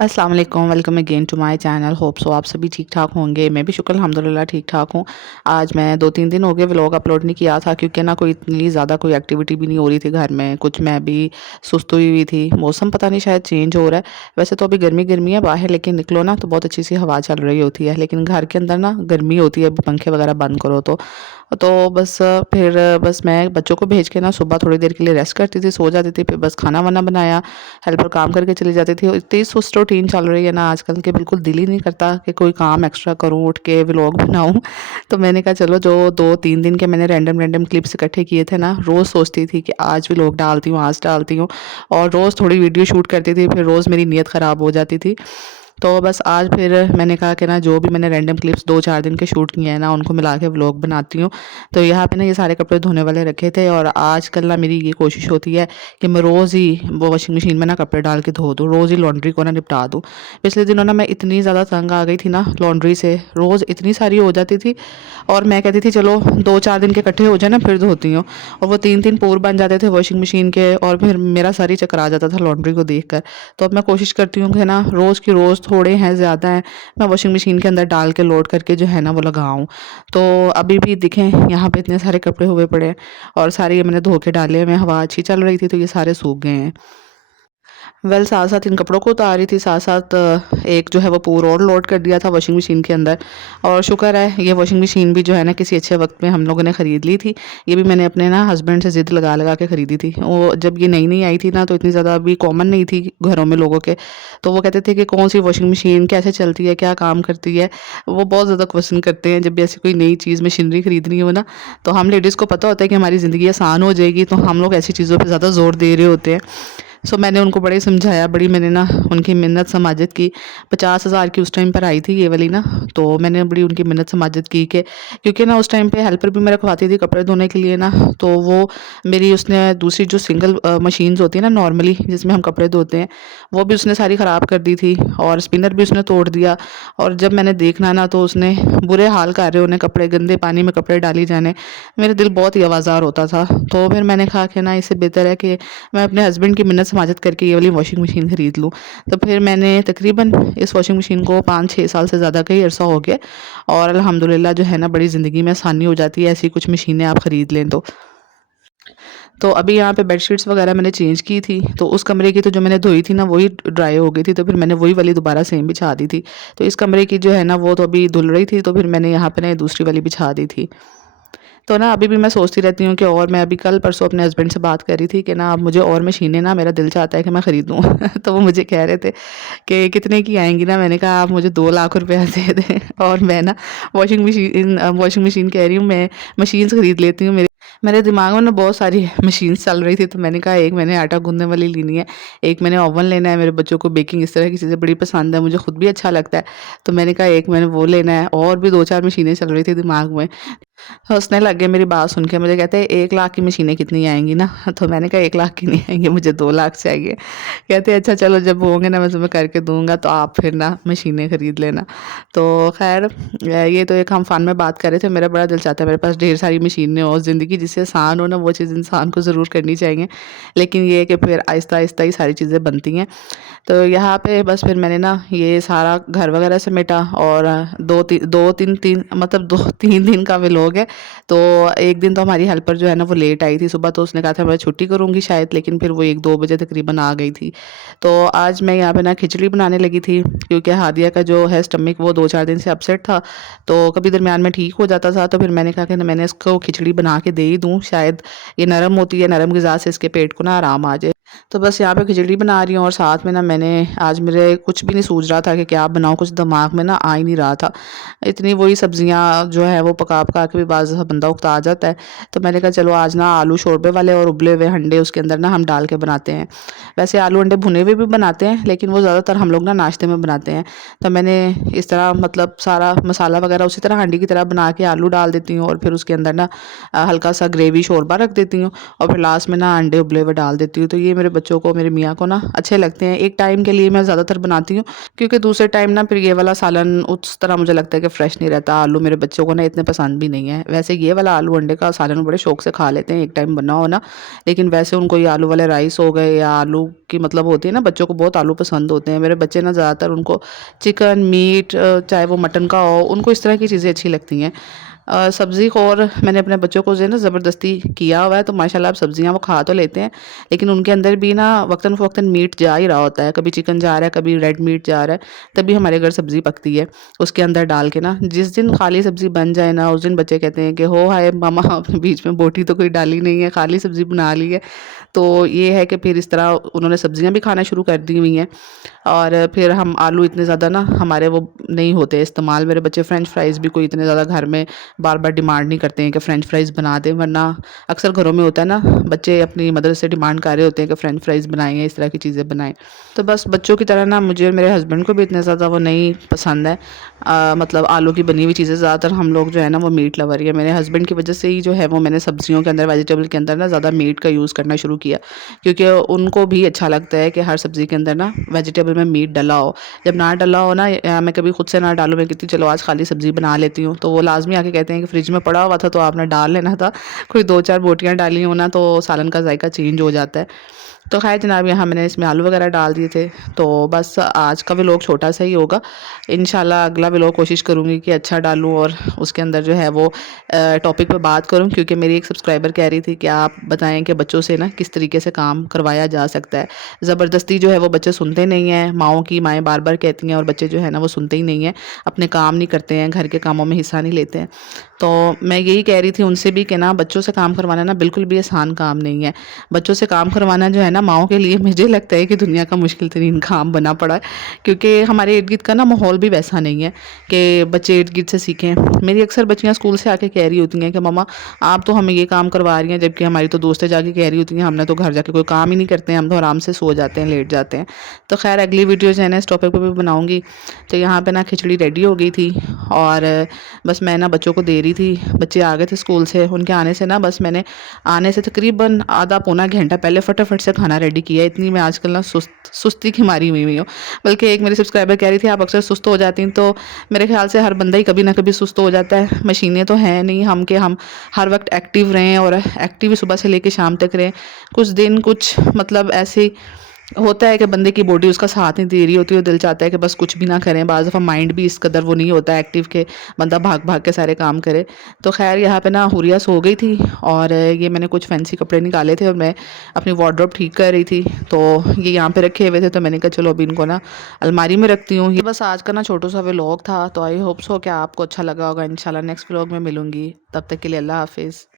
अस्सलाम वालेकुम, welcome again to my channel. Hope so आप सभी ठीक ठाक होंगे। मैं भी शुक्र अल्हम्दुलिल्लाह ठीक ठाक हूँ। आज मैं 2-3 दिन हो गए व्लॉग अपलोड नहीं किया था क्योंकि ना कोई इतनी ज़्यादा कोई एक्टिविटी भी नहीं हो रही थी घर में। कुछ मैं भी सुस्त हुई थी। मौसम पता नहीं शायद चेंज हो रहा है। वैसे तो अभी गर्मी गर्मी है बाहर, लेकिन निकलो ना तो बहुत अच्छी सी हवा चल रही होती है, लेकिन घर के अंदर ना गर्मी होती है, पंखे वगैरह बंद करो बस फिर बस मैं बच्चों को भेज के ना सुबह थोड़ी देर के लिए रेस्ट करती थी, सो जाती थी। फिर बस खाना वाना बनाया, हेल्पर काम करके चली जाती थी। इतनी सुस्त रूटीन चल रही है ना आजकल के, बिल्कुल दिल ही नहीं करता कि कोई काम एक्स्ट्रा करूँ, उठ के व्लॉग बनाऊँ। तो मैंने कहा चलो, जो 2-3 दिन के मैंने रैंडम रैंडम क्लिप्स इकट्ठे किए थे ना, रोज़ सोचती थी कि आज व्लॉग डालती हूँ, आज डालती हूँ, और रोज़ थोड़ी वीडियो शूट करती थी, फिर रोज़ मेरी नीयत ख़राब हो जाती थी। तो बस आज फिर मैंने कहा कि ना जो भी मैंने रैंडम क्लिप्स 2-4 दिन के शूट किए हैं ना, उनको मिला के व्लॉग बनाती हूँ। तो यहाँ पे ना ये सारे कपड़े धोने वाले रखे थे, और आजकल ना मेरी ये कोशिश होती है कि मैं रोज़ ही वो वॉशिंग मशीन में ना कपड़े डाल के धो दूँ, रोज़ ही लॉन्ड्री को ना निपटा दूँ। पिछले दिनों ना मैं इतनी ज़्यादा तंग आ गई थी ना लॉन्ड्री से, रोज़ इतनी सारी हो जाती थी, और मैं कहती थी चलो 2-4 दिन के इकट्ठे हो जाए ना फिर धोती हूँ, और वो 3-3 पूर बन जाते थे वॉशिंग मशीन के, और फिर मेरा सर ही चकरा जाता था लॉन्ड्री को देखकर। तो अब मैं कोशिश करती हूँ कि ना रोज़ की रोज़, थोड़े हैं ज़्यादा हैं, मैं वॉशिंग मशीन के अंदर डाल के लोड करके जो है ना वो लगाऊँ। तो अभी भी दिखें यहाँ पे इतने सारे कपड़े हुए पड़े हैं, और सारे ये मैंने धो के डाले हैं। हवा अच्छी चल रही थी तो ये सारे सूख गए हैं। वेल साथ-साथ इन कपड़ों को उतार रही थी, साथ-साथ एक जो है वो पूर और लोड कर दिया था वॉशिंग मशीन के अंदर, और शुक्र है ये वॉशिंग मशीन भी जो है ना किसी अच्छे वक्त में हम लोगों ने ख़रीद ली थी। ये भी मैंने अपने ना हस्बैंड से ज़िद लगा-लगा के ख़रीदी थी। वो जब ये नई-नई आई थी ना तो इतनी ज़्यादा अभी कॉमन नहीं थी घरों में लोगों के, तो वो कहते थे कि कौन-सी वॉशिंग मशीन, कैसे चलती है, क्या काम करती है? वो बहुत ज़्यादा क्वेश्चन करते हैं जब भी ऐसी कोई नई चीज़ मशीनरी खरीदनी हो ना। तो हम लेडीज़ को पता होता है कि हमारी ज़िंदगी आसान हो जाएगी, तो हम लोग ऐसी चीज़ों पे ज़्यादा ज़ोर दे रहे होते हैं। मैंने उनको बड़े समझाया, बड़ी मैंने ना उनकी मिन्नत समाजत की। 50,000 की उस टाइम पर आई थी ये वाली ना, तो मैंने बड़ी उनकी मिन्नत समाजत की कि क्योंकि ना उस टाइम पे हेल्पर भी मैं रखवाती थी कपड़े धोने के लिए ना, तो वो मेरी उसने दूसरी जो सिंगल मशीन्स होती है ना नॉर्मली जिसमें हम कपड़े धोते हैं, वो भी उसने सारी ख़राब कर दी थी, और स्पिनर भी उसने तोड़ दिया। और जब मैंने देखना ना तो उसने बुरे हाल कर रहे उन्हें, कपड़े गंदे पानी में कपड़े डाली जाने, मेरा दिल बहुत ही आवाज़ार होता था। तो फिर मैंने कहा कि ना इससे बेहतर है कि मैं अपने हस्बैंड की मिन्नत समाजत करके ये वाली वॉशिंग मशीन ख़रीद लूँ। तो फिर मैंने तकरीबन इस वॉशिंग मशीन को 5-6 साल से ज़्यादा का ही अरसा हो गया, और अल्हम्दुलिल्लाह जो है ना बड़ी ज़िंदगी में आसानी हो जाती है ऐसी कुछ मशीनें आप ख़रीद लें तो। तो अभी यहाँ पे बेडशीट्स वगैरह मैंने चेंज की थी, तो उस कमरे की तो जो मैंने धोई थी ना वही ड्राई हो गई थी, तो फिर मैंने वही वाली दोबारा सेम बिछा दी थी। तो इस कमरे की जो है ना वो तो अभी धुल रही थी, तो फिर मैंने यहाँ पे ना दूसरी वाली बिछा दी थी। तो ना अभी भी मैं सोचती रहती हूँ कि, और मैं अभी कल परसों अपने हस्बैंड से बात कर रही थी कि ना अब मुझे और मशीनें ना, मेरा दिल चाहता है कि मैं ख़रीदूँ। तो वो मुझे कह रहे थे कि कितने की आएँगी ना? मैंने कहा आप मुझे 2 लाख रुपया दे दें और मैं ना वॉशिंग मशीन कह रही हूँ, मैं मशीन्स ख़रीद लेती हूँ। मेरे मेरे दिमाग में ना बहुत सारी मशीन्स चल रही थी, तो मैंने कहा एक मैंने आटा गूँथने वाली लेनी है, एक मैंने ओवन लेना है, मेरे बच्चों को बेकिंग इस तरह की चीज़ें बड़ी पसंद है, मुझे खुद भी अच्छा लगता है। तो मैंने कहा एक मैंने वो लेना है, और भी 2-4 मशीनें चल रही थी दिमाग में। हँसने लग गए मेरी बात सुन के, मुझे कहते हैं 1 लाख की मशीनें कितनी आएँगी ना? तो मैंने कहा 1 लाख की नहीं आएँगी, मुझे 2 लाख चाहिए। कहते अच्छा चलो जब होंगे ना मैं तुम्हें करके दूँगा, तो आप फिर ना मशीनें खरीद लेना। तो ख़ैर ये तो एक हम फ़न में बात कर रहे थे। मेरा बड़ा दिल चाहता है मेरे पास ढेर सारी मशीनें हो, ज़िंदगी जिससे आसान हो ना वो चीज़ इंसान को ज़रूर करनी चाहिए। लेकिन ये है कि फिर आहिस्ता-आहिस्ता ही सारी चीज़ें बनती हैं। तो यहाँ पे बस फिर मैंने ना ये सारा घर वगैरह समेटा, और 2-3 मतलब 2-3 दिन का व्लॉग है। तो एक दिन तो हमारी हेल्पर जो है ना वो लेट आई थी सुबह, तो उसने कहा था मैं छुट्टी करूँगी शायद, लेकिन फिर वो 1-2 बजे तकरीबन आ गई थी। तो आज मैं यहाँ पे ना खिचड़ी बनाने लगी थी, क्योंकि हादिया का जो है स्टमक वो 2-4 दिन से अपसेट था, तो कभी दरमियान में ठीक हो जाता था। तो फिर मैंने कहा कि ना मैंने इसको खिचड़ी बना के दे ही दूँ, शायद ये नरम होती है, नरम ग़िज़ा से इसके पेट को ना आराम आ जाए। तो बस यहाँ पे खिचड़ी बना रही हूँ, और साथ में ना मैंने आज मेरे कुछ भी नहीं सूझ रहा था कि क्या बनाऊँ, कुछ दिमाग में ना आ ही नहीं रहा था। इतनी वही सब्जियाँ जो है वो पका-पका के भी बाज़ बंदा उकता आ जाता है। तो मैंने कहा चलो आज ना आलू शोरबे वाले और उबले हुए अंडे उसके अंदर ना हम डाल के बनाते हैं। वैसे आलू अंडे भुने हुए भी बनाते हैं, लेकिन वो ज़्यादातर हम लोग ना नाश्ते में बनाते हैं। तो मैंने इस तरह मतलब सारा मसाला वगैरह उसी तरह हांडी की तरह बना के आलू डाल देती हूँ, और फिर उसके अंदर ना हल्का सा ग्रेवी शोरबा रख देती हूँ, और फिर लास्ट में ना अंडे उबले हुए डाल देती हूँ। तो ये मेरे बच्चों को, मेरे मियाँ को ना अच्छे लगते हैं। एक टाइम के लिए मैं ज़्यादातर बनाती हूँ, क्योंकि दूसरे टाइम ना फिर ये वाला सालन उस तरह मुझे लगता है कि फ्रेश नहीं रहता। आलू मेरे बच्चों को ना इतने पसंद भी नहीं है। वैसे ये वाला आलू अंडे का सालन बड़े शौक से खा लेते हैं, एक टाइम बना हो ना। लेकिन वैसे उनको ये आलू वाले राइस हो गए या आलू की मतलब होती है ना, बच्चों को बहुत आलू पसंद होते हैं। मेरे बच्चे ना ज़्यादातर उनको चिकन, मीट, चाहे वो मटन का हो, उनको इस तरह की चीज़ें अच्छी लगती हैं। सब्ज़ी और मैंने अपने बच्चों को जो है ना ज़बरदस्ती किया हुआ है, तो माशाल्लाह अब सब्ज़ियाँ वो खा तो लेते हैं, लेकिन उनके अंदर भी ना वक़्तन-फ़वक़्तन मीट जा ही रहा होता है। कभी चिकन जा रहा है, कभी रेड मीट जा रहा है, तभी हमारे घर सब्ज़ी पकती है, उसके अंदर डाल के ना। जिस दिन खाली सब्ज़ी बन जाए ना, उस दिन बच्चे कहते हैं कि हो हाय मम्मा, आपने बीच में बोटी तो कोई डाली नहीं है, खाली सब्ज़ी बना ली है। तो ये है कि फिर इस तरह उन्होंने सब्ज़ियाँ भी खाना शुरू कर दी हुई हैं। और फिर हम आलू इतने ज़्यादा ना हमारे वो नहीं होते इस्तेमाल। मेरे बच्चे फ्रेंच फ्राइज़ भी कोई इतने ज़्यादा घर में बार-बार डिमांड नहीं करते हैं कि फ्रेंच फ्राइज़ बना दें, वरना अक्सर घरों में होता है ना, बच्चे अपनी मदर से डिमांड कर रहे होते हैं कि फ्रेंच फ्राइज़ बनाएँ, इस तरह की चीज़ें बनाएँ। तो बस बच्चों की तरह ना मुझे और मेरे हस्बैंड को भी इतने ज़्यादा वो नहीं पसंद है। मतलब आलू की बनी हुई चीज़ें, ज़्यादातर हम लोग जो है ना वो मीट लवर ही है। मेरे हस्बैंड की वजह से ही जो है वो मैंने सब्जियों के अंदर, वेजिटेबल के अंदर ना ज़्यादा मीट का यूज़ करना शुरू किया, क्योंकि उनको भी अच्छा लगता है कि हर सब्ज़ी के अंदर ना वेजिटेबल में मीट डला हो। जब ना डला हो ना, या मैं कभी खुद से ना डालूँ, मैं कहती हूँ चलो आज खाली सब्ज़ी बना लेती हूँ, तो वो लाज़मी आके कहते हैं कि फ्रिज में पड़ा हुआ था तो आपने डाल लेना था। कोई 2-4 बोटियाँ डाली हो ना तो सालन का जायका चेंज हो जाता है। तो ख़ैर जनाब, यहाँ मैंने इसमें आलू वग़ैरह डाल दिए थे। तो बस आज का व्लॉग छोटा सा ही होगा। इंशाल्लाह अगला व्लॉग कोशिश करूँगी कि अच्छा डालूँ और उसके अंदर जो है वो टॉपिक पे बात करूँ, क्योंकि मेरी एक सब्सक्राइबर कह रही थी कि आप बताएँ कि बच्चों से ना किस तरीके से काम करवाया जा सकता है। ज़बरदस्ती जो है वो बच्चे सुनते नहीं हैं, माँओं की माएँ बार-बार कहती हैं और बच्चे जो है ना वो सुनते ही नहीं हैं, अपने काम नहीं करते हैं, घर के कामों में हिस्सा नहीं लेते हैं। तो मैं यही कह रही थी उनसे भी कि ना बच्चों से काम करवाना ना बिल्कुल भी आसान काम नहीं है। बच्चों से काम करवाना जो है ना माँओं के लिए मुझे लगता है कि दुनिया का मुश्किल तरीन काम बना पड़ा है, क्योंकि हमारे इर्द-गिर्द का ना माहौल भी वैसा नहीं है कि बच्चे इर्द-गिर्द से सीखें। मेरी अक्सर बच्चियाँ स्कूल से आके कह रही होती हैं कि मम्मा आप तो हमें ये काम करवा रही हैं, जबकि हमारी तो दोस्तें जाके कह रही होती हैं हमने तो घर जाके कोई काम ही नहीं करते हैं, हम तो आराम से सो जाते हैं, लेट जाते हैं। तो खैर अगली वीडियो जो है ना इस टॉपिक पे भी बनाऊँगी। तो यहाँ पे ना खिचड़ी रेडी हो गई थी और बस मैं ना बच्चों को दे रही थी। बच्चे आ गए थे स्कूल से, उनके आने से ना बस मैंने आने से तकरीबन आधा पौना घंटा पहले फटाफट से खाना रेडी किया। इतनी मैं आजकल ना सुस्ती की मारी हुई हूँ। बल्कि एक मेरी सब्सक्राइबर कह रही थी आप अक्सर सुस्त हो जाती हैं, तो मेरे ख्याल से हर बंदा ही कभी ना कभी सुस्त हो जाता है। मशीनें तो हैं नहीं हम कि हम हर वक्त एक्टिव रहें और एक्टिव सुबह से लेके शाम तक रहें। कुछ दिन कुछ मतलब ऐसे होता है कि बंदे की बॉडी उसका साथ नहीं दे रही होती है, दिल चाहता है कि बस कुछ भी ना करें। बाज़ दफ़ा माइंड भी इस कदर वो नहीं होता एक्टिव के बंदा भाग-भाग के सारे काम करे। तो ख़ैर यहाँ पे ना हुरिया सो गई थी और ये मैंने कुछ फैंसी कपड़े निकाले थे और मैं अपनी वार्डरोब ठीक कर रही थी। तो ये यहाँ पे रखे हुए थे, तो मैंने कहा चलो अभी इनको ना अलमारी में रखती हूँ। ये बस आज का ना छोटा-सा व्लॉग था, तो आई होप सो कि आपको अच्छा लगा होगा। इंशाल्लाह नेक्स्ट व्लॉग में मिलूँगी। तब तक के लिए अल्लाह हाफ़िज़।